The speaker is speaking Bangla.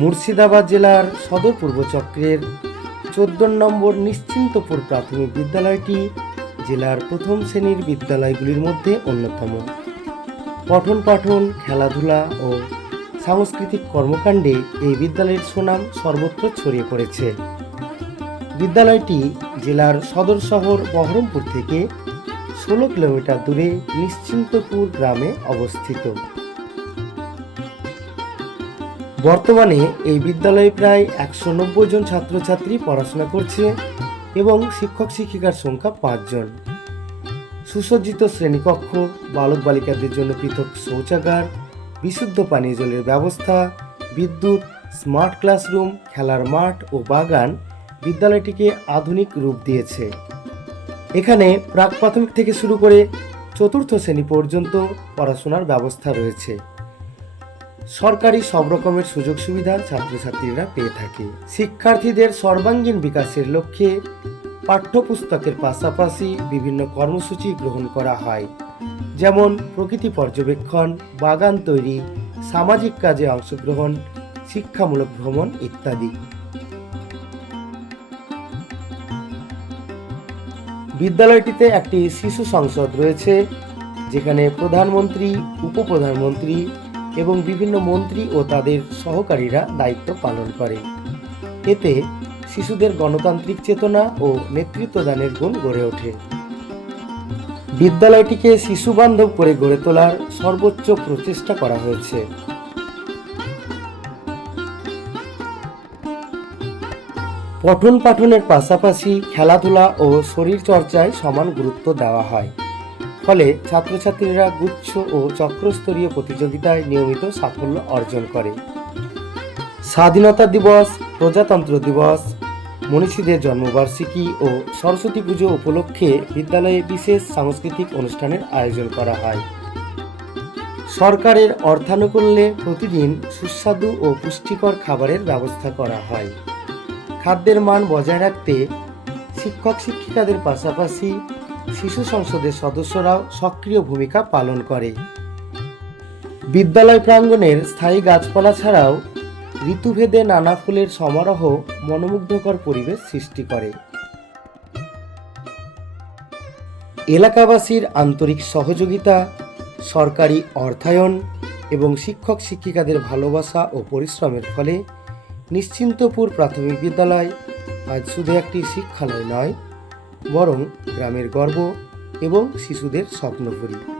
মুর্শিদাবাদ জেলার সদর পূর্ব চক্রের চোদ্দ নম্বর নিশ্চিন্তপুর প্রাথমিক বিদ্যালয়টি জেলার প্রথম শ্রেণির বিদ্যালয়গুলির মধ্যে অন্যতম। পঠন পাঠন, খেলাধুলা ও সাংস্কৃতিক কর্মকাণ্ডে এই বিদ্যালয়ের সুনাম সর্বত্র ছড়িয়ে পড়েছে। বিদ্যালয়টি জেলার সদর শহর বহরমপুর থেকে ষোলো কিলোমিটার দূরে নিশ্চিন্তপুর গ্রামে অবস্থিত। বর্তমানে এই বিদ্যালয়ে প্রায় একশো নব্বই জন ছাত্রছাত্রী পড়াশোনা করছে এবং শিক্ষক শিক্ষিকার সংখ্যা পাঁচজন। সুসজ্জিত শ্রেণীকক্ষ বালক বালিকাদের জন্য পৃথক শৌচাগার, বিশুদ্ধ পানীয় জলের ব্যবস্থা, বিদ্যুৎ, স্মার্ট ক্লাসরুম, খেলার মাঠ ও বাগান বিদ্যালয়টিকে আধুনিক রূপ দিয়েছে। এখানে প্রাক প্রাথমিক থেকে শুরু করে চতুর্থ শ্রেণি পর্যন্ত পড়াশোনার ব্যবস্থা রয়েছে। সরকারি সব রকমের সুযোগ সুবিধা ছাত্রছাত্রীরা পেয়ে থাকে। শিক্ষার্থীদের সর্বাঙ্গীন বিকাশের লক্ষ্যে পাঠ্যপুস্তকের পাশাপাশি বিভিন্ন কর্মসূচি গ্রহণ করা হয়। যেমন প্রকৃতি পর্যবেক্ষণ, বাগান তৈরি, সামাজিক কাজে অংশগ্রহণ, শিক্ষামূলক ভ্রমণ ইত্যাদি। বিদ্যালয়টিতে একটি শিশু সংসদ রয়েছে, যেখানে প্রধানমন্ত্রী, উপপ্রধানমন্ত্রী এবং বিভিন্ন মন্ত্রী ও তাদের সহকারীরা দায়িত্ব পালন করে। এতে শিশুদের গণতান্ত্রিক চেতনা ও নেতৃত্বদানের গুণ গড়ে ওঠে। বিদ্যালয়টিকে শিশু বান্ধব করে গড়ে তোলার সর্বোচ্চ প্রচেষ্টা করা হয়েছে। পঠন পাঠনের পাশাপাশি খেলাধুলা ও শরীরচর্চায় সমান গুরুত্ব দেওয়া হয়। ফলে ছাত্রছাত্রীরা গুচ্ছ ও চক্রস্তরীয় প্রতিযোগিতায় নিয়মিত সাফল্য অর্জন করে। স্বাধীনতা দিবস, প্রজাতন্ত্র দিবস, মনীষীদের জন্মবার্ষিকী ও সরস্বতী পুজো উপলক্ষে বিদ্যালয়ে বিশেষ সাংস্কৃতিক অনুষ্ঠানের আয়োজন করা হয়। সরকারের অর্থানুকূল্যে প্রতিদিন সুস্বাদু ও পুষ্টিকর খাবারের ব্যবস্থা করা হয়। খাদ্যের মান বজায় রাখতে শিক্ষক শিক্ষিকাদের পাশাপাশি শিশু সংসদের সদস্যরাও সক্রিয় ভূমিকা পালন করে। বিদ্যালয় প্রাঙ্গণের স্থায়ী গাছপালা ছাড়াও ঋতুভেদে নানা ফুলের সমারোহ মনোমুগ্ধকর পরিবেশ সৃষ্টি করে। এলাকাবাসীর আন্তরিক সহযোগিতা, সরকারি অর্থায়ন এবং শিক্ষক শিক্ষিকাদের ভালোবাসা ও পরিশ্রমের ফলে নিশ্চিন্তপুর প্রাথমিক বিদ্যালয় আজ শুধু একটি শিক্ষালয় নয় বরং গ্রামের গর্ব এবং শিশুদের স্বপ্নপুরী।